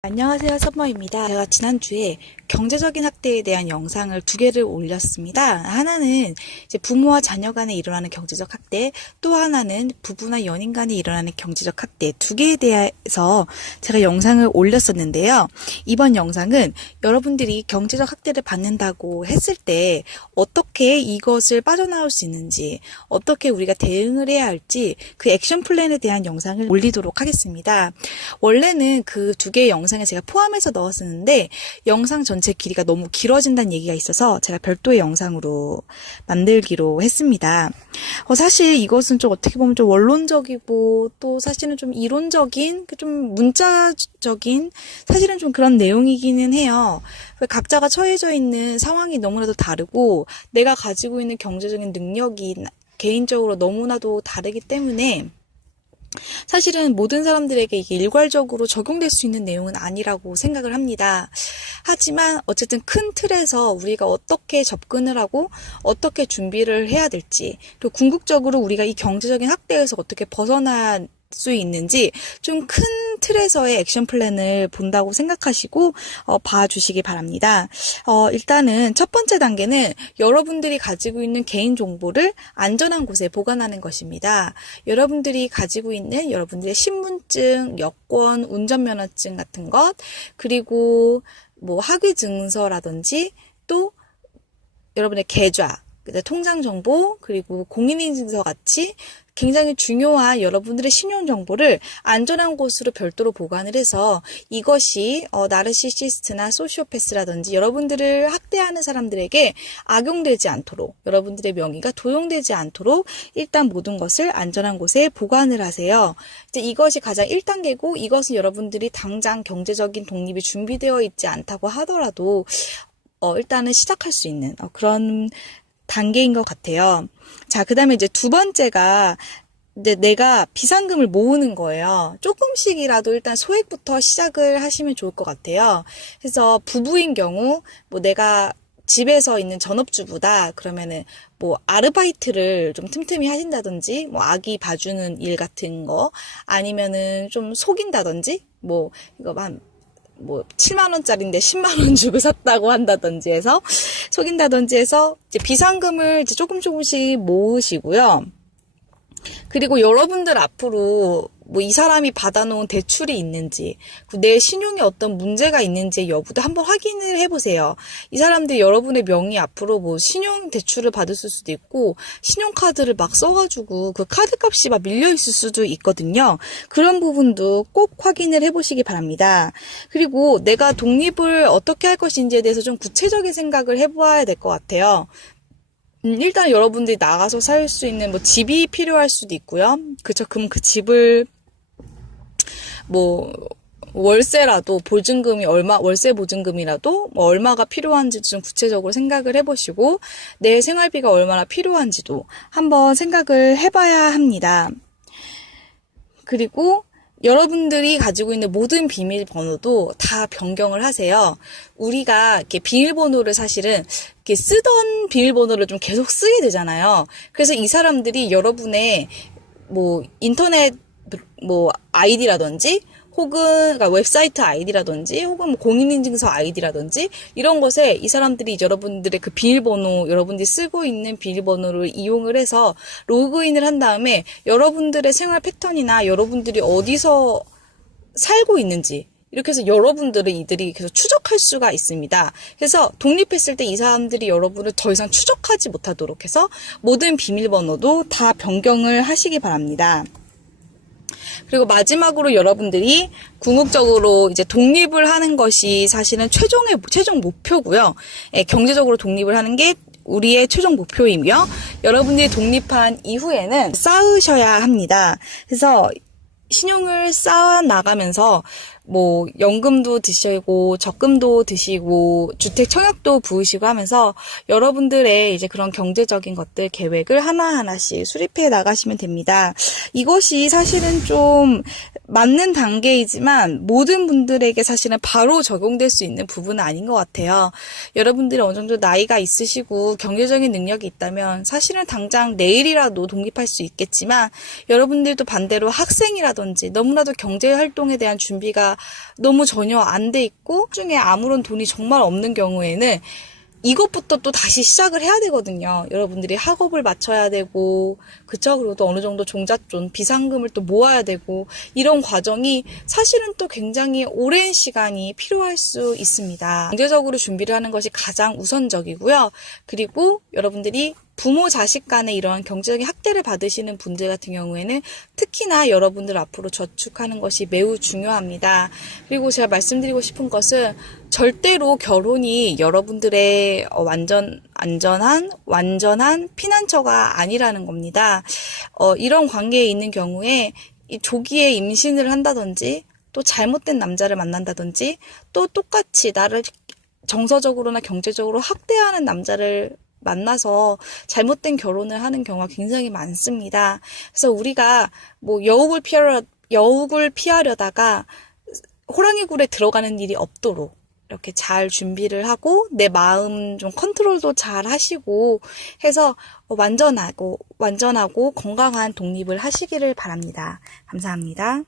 안녕하세요, 썸머입니다. 제가 지난주에 경제적인 학대에 대한 영상을 2개를 올렸습니다. 하나는 이제 부모와 자녀 간에 일어나는 경제적 학대, 또 하나는 부부나 연인 간에 일어나는 경제적 학대 2개에 대해서 제가 영상을 올렸었는데요. 이번 영상은 여러분들이 경제적 학대를 받는다고 했을 때 어떻게 이것을 빠져나올 수 있는지, 어떻게 우리가 대응을 해야 할지 그 액션 플랜에 대한 영상을 올리도록 하겠습니다. 원래는 그 2개의 영상을 제가 포함해서 넣었었는데 영상 전체 길이가 너무 길어진다는 얘기가 있어서 제가 별도의 영상으로 만들기로 했습니다. 사실 이것은 좀 어떻게 보면 좀 원론적이고 또 사실은 좀 이론적인, 좀 문자적인 사실은 좀 그런 내용이기는 해요. 각자가 처해져 있는 상황이 너무나도 다르고 내가 가지고 있는 경제적인 능력이 개인적으로 너무나도 다르기 때문에 사실은 모든 사람들에게 이게 일괄적으로 적용될 수 있는 내용은 아니라고 생각을 합니다. 하지만 어쨌든 큰 틀에서 우리가 어떻게 접근을 하고 어떻게 준비를 해야 될지, 그리고 궁극적으로 우리가 이 경제적인 학대에서 어떻게 벗어날 수 있는지 좀 큰 틀에서의 액션 플랜을 본다고 생각하시고 봐주시기 바랍니다. 일단은 첫 번째 단계는 여러분들이 가지고 있는 개인 정보를 안전한 곳에 보관하는 것입니다. 여러분들이 가지고 있는 여러분들의 신분증, 여권, 운전면허증 같은 것, 그리고 뭐 학위 증서라든지 또 여러분의 계좌, 통장 정보, 그리고 공인인증서 같이 굉장히 중요한 여러분들의 신용정보를 안전한 곳으로 별도로 보관을 해서 이것이 나르시시스트나 소시오패스라든지 여러분들을 학대하는 사람들에게 악용되지 않도록, 여러분들의 명의가 도용되지 않도록 일단 모든 것을 안전한 곳에 보관을 하세요. 이제 이것이 가장 1단계고, 이것은 여러분들이 당장 경제적인 독립이 준비되어 있지 않다고 하더라도 일단은 시작할 수 있는 그런 단계인 것 같아요. 자, 그 다음에 이제 2번째가 이제 내가 비상금을 모으는 거예요. 조금씩이라도 일단 소액부터 시작을 하시면 좋을 것 같아요. 그래서 부부인 경우, 뭐 내가 집에서 있는 전업주부다 그러면은 뭐 아르바이트를 좀 틈틈이 하신다든지, 뭐 아기 봐주는 일 같은 거, 아니면은 좀 속인다든지, 뭐 이거 뭐 7만 원짜리인데 10만 원 주고 샀다고 한다든지 해서 속인다든지 해서 이제 비상금을 이제 조금씩 모으시고요. 그리고 여러분들 앞으로 뭐 이 사람이 받아놓은 대출이 있는지, 내 신용에 어떤 문제가 있는지 여부도 한번 확인을 해보세요. 이 사람들이 여러분의 명의 앞으로 뭐 신용 대출을 받을 수도 있고 신용카드를 막 써가지고 그 카드값이 막 밀려있을 수도 있거든요. 그런 부분도 꼭 확인을 해보시기 바랍니다. 그리고 내가 독립을 어떻게 할 것인지에 대해서 좀 구체적인 생각을 해보아야 될 것 같아요. 일단 여러분들이 나가서 살 수 있는 뭐 집이 필요할 수도 있고요. 그쵸? 그럼 그 집을 뭐 월세라도 보증금이 월세 보증금이라도 뭐 얼마가 필요한지 좀 구체적으로 생각을 해보시고 내 생활비가 얼마나 필요한지도 한번 생각을 해봐야 합니다. 그리고 여러분들이 가지고 있는 모든 비밀번호도 다 변경을 하세요. 우리가 이렇게 비밀번호를 사실은 이렇게 쓰던 비밀번호를 좀 계속 쓰게 되잖아요. 그래서 이 사람들이 여러분의 뭐 인터넷 뭐 아이디라든지 혹은 그러니까 웹사이트 아이디라든지 혹은 뭐 공인인증서 아이디라든지 이런 것에 이 사람들이 여러분들의 그 비밀번호, 여러분들이 쓰고 있는 비밀번호를 이용을 해서 로그인을 한 다음에 여러분들의 생활 패턴이나 여러분들이 어디서 살고 있는지 이렇게 해서 여러분들을 이들이 계속 추적할 수가 있습니다. 그래서 독립했을 때 이 사람들이 여러분을 더 이상 추적하지 못하도록 해서 모든 비밀번호도 다 변경을 하시기 바랍니다. 그리고 마지막으로 여러분들이 궁극적으로 이제 독립을 하는 것이 사실은 최종 목표고요. 경제적으로 독립을 하는 게 우리의 최종 목표이며, 여러분들이 독립한 이후에는 쌓으셔야 합니다. 그래서 신용을 쌓아 나가면서 뭐 연금도 드시고 적금도 드시고 주택 청약도 부으시고 하면서 여러분들의 이제 그런 경제적인 것들 계획을 하나하나씩 수립해 나가시면 됩니다. 이것이 사실은 좀 맞는 단계이지만 모든 분들에게 사실은 바로 적용될 수 있는 부분은 아닌 것 같아요. 여러분들이 어느 정도 나이가 있으시고 경제적인 능력이 있다면 사실은 당장 내일이라도 독립할 수 있겠지만, 여러분들도 반대로 학생이라든지 너무나도 경제활동에 대한 준비가 너무 전혀 안 돼 있고 중에 아무런 돈이 정말 없는 경우에는 이것부터 또 다시 시작을 해야 되거든요. 여러분들이 학업을 마쳐야 되고, 그쵸? 그리고 또 어느 정도 종잣돈, 비상금을 또 모아야 되고, 이런 과정이 사실은 또 굉장히 오랜 시간이 필요할 수 있습니다. 경제적으로 준비를 하는 것이 가장 우선적이고요. 그리고 여러분들이 부모 자식 간에 이러한 경제적인 학대를 받으시는 분들 같은 경우에는 특히나 여러분들 앞으로 저축하는 것이 매우 중요합니다. 그리고 제가 말씀드리고 싶은 것은 절대로 결혼이 여러분들의 완전한 피난처가 아니라는 겁니다. 이런 관계에 있는 경우에 이 조기에 임신을 한다든지, 또 잘못된 남자를 만난다든지, 또 똑같이 나를 정서적으로나 경제적으로 학대하는 남자를 만나서 잘못된 결혼을 하는 경우가 굉장히 많습니다. 그래서 우리가 뭐 여욱을 피하려다가 호랑이 굴에 들어가는 일이 없도록 이렇게 잘 준비를 하고, 내 마음 좀 컨트롤도 잘 하시고 해서 완전하고 건강한 독립을 하시기를 바랍니다. 감사합니다.